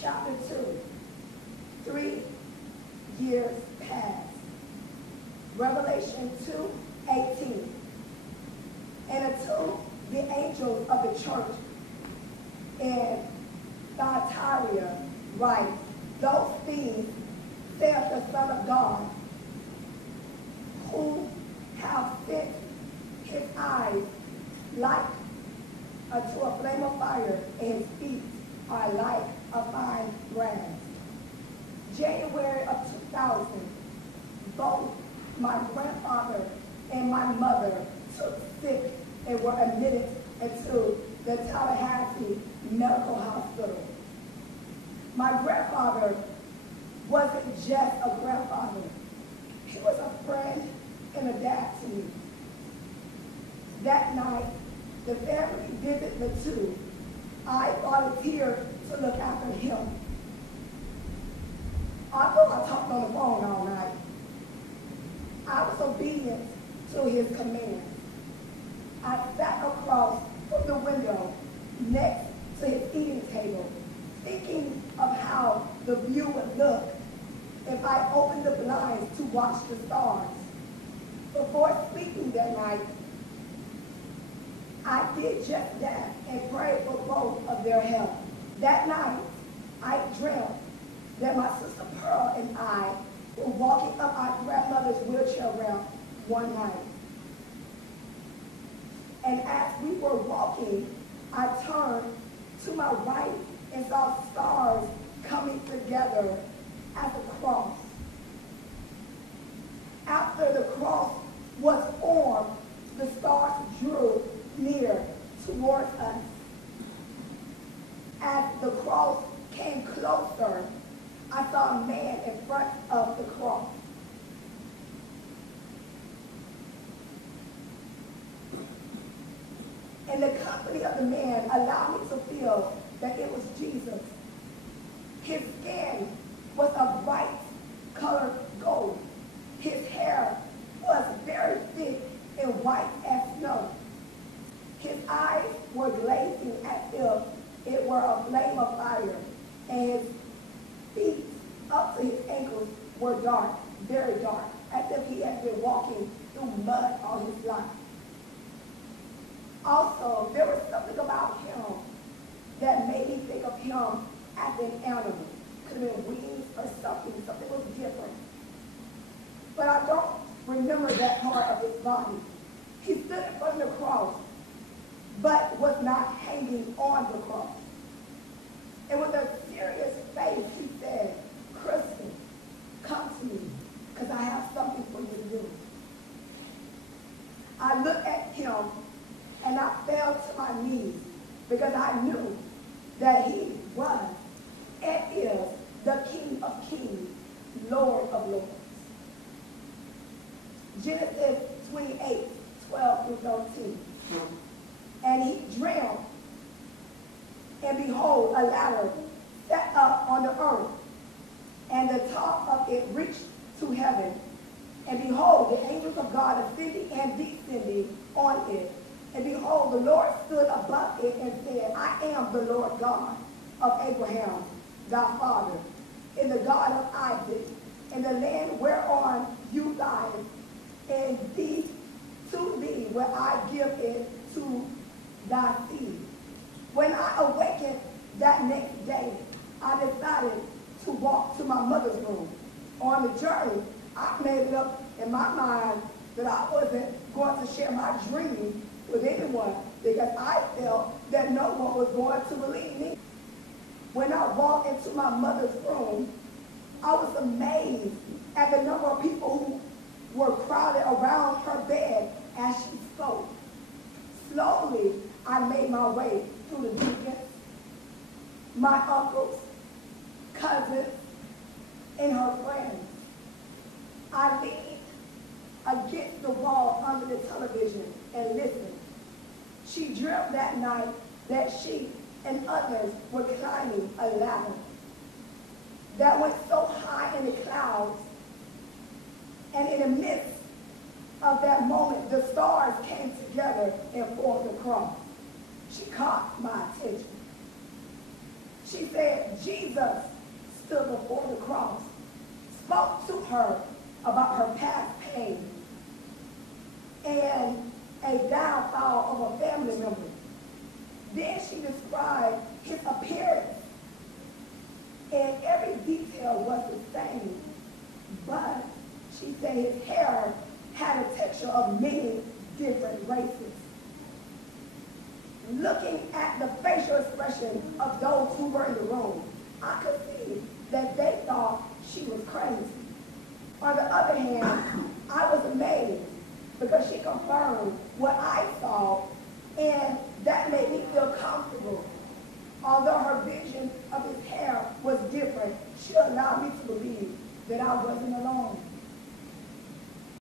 chapter 2. 3 years passed. Revelation 2:18. And unto the angels of the church in Thyatira write, those things saith the Son of God, who have set his eyes like unto a flame of fire, and his feet are like a fine brass. January of 2000, both my grandfather and my mother took sick and were admitted into the Tallahassee Medical Hospital. My grandfather wasn't just a grandfather. He was a friend and a dad to me. That night, the family visited the two. I volunteered to look after him. Although I talked on the phone all night, I was obedient to his command. I sat across from the window next to his eating table, thinking of how the view would look if I opened the blinds to watch the stars. Before sleeping that night, I did just that and prayed for both of their health. That night, I dreamt that my sister Pearl and I were walking up our grandmother's wheelchair ramp one night. And as we were walking, I turned to my right and saw stars coming together as a cross. After the cross was formed, the stars drew near towards us. As the cross came closer, I saw a man in front of the cross. And the company of the man allowed me to feel that it was Jesus. His skin was a bright colored gold. His hair was very thick and white as snow. His eyes were glazing as if it were a flame of fire, and his feet up to his ankles were dark, very dark, as if he had been walking through mud all his life. Also, there was something about him that made me think of him as an animal. Could have been wings or something was different. But I don't remember that part of his body. He stood in front of the cross, but was not hanging on the cross. And with a serious face, he said, Kristen, come to me, because I have something for you to do. I looked at him, and I fell to my knees, because I knew that he was and is the King of Kings, Lord of Lords. Genesis 28:12-13. And he dreamed, and behold, a ladder set up on the earth, and the top of it reached to heaven. And behold, the angels of God ascending and descending on it. And behold, the Lord stood above it and said, I am the Lord God of Abraham, thy father, and the God of Isaac, and the land whereon you live, and thee to thee will I give it to thy seed. When I awakened that next day, I decided to walk to my mother's room. On the journey, I made it up in my mind that I wasn't going to share my dream with anyone because I felt that no one was going to believe me. When I walked into my mother's room, I was amazed at the number of people who were crowded around her bed as she spoke. Slowly, I made my way through the deacons, my uncles, cousins, and her friends. I leaned against the wall under the television and listened. She dreamt that night that she and others were climbing a ladder that went so high in the clouds, and in the midst of that moment, the stars came together and formed a cross. She caught my attention. She She said Jesus stood before the cross, spoke to her about her past pain and a downfall of a family member. Then she described his appearance, and every detail was the same, but she said his hair had a texture of many different races. Looking at the facial expression of those who were in the room, I could see that they thought she was crazy. On the other hand, I was amazed because she confirmed what I saw, and that made me feel comfortable. Although her vision of his hair was different, she allowed me to believe that I wasn't alone.